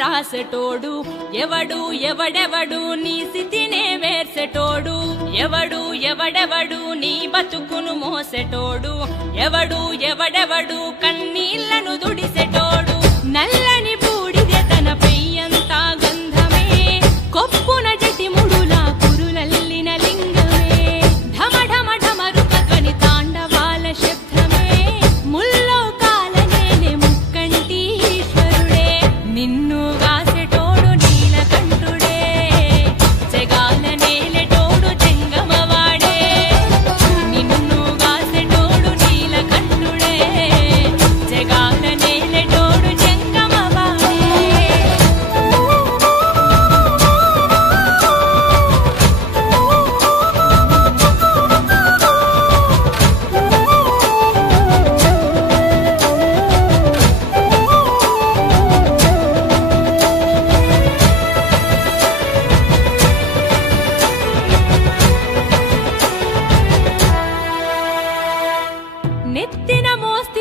రాసెటోడు ఎవడు ఎవడెవడు నీ స్థితినే వేర్సెటోడు ఎవడు ఎవడెవడు నీ బతుకును మోసెటోడు ఎవడు ఎవడెవడు కన్నీళ్లను దుడిసెటోడు నల్లని బూడిదే తనపై అంతా గంధమే కొప్పున జటిముడులా కురులల్లిన లింగమే ఢమ ఢమ ఢమరుక ధ్వని తాండవాల శబ్దమే ముల్లోకాల నేనే ముక్కంటి ఈశ్వరుడే నిన్ను గాసెటోడు నీలకంఠుడే జగాల నేలెటోడు జంగమవాడే నిన్ను గాసెటోడు నీలకంఠుడే జగాల నేలెటోడు జంగమవాడే నెత్తిన మోస్తి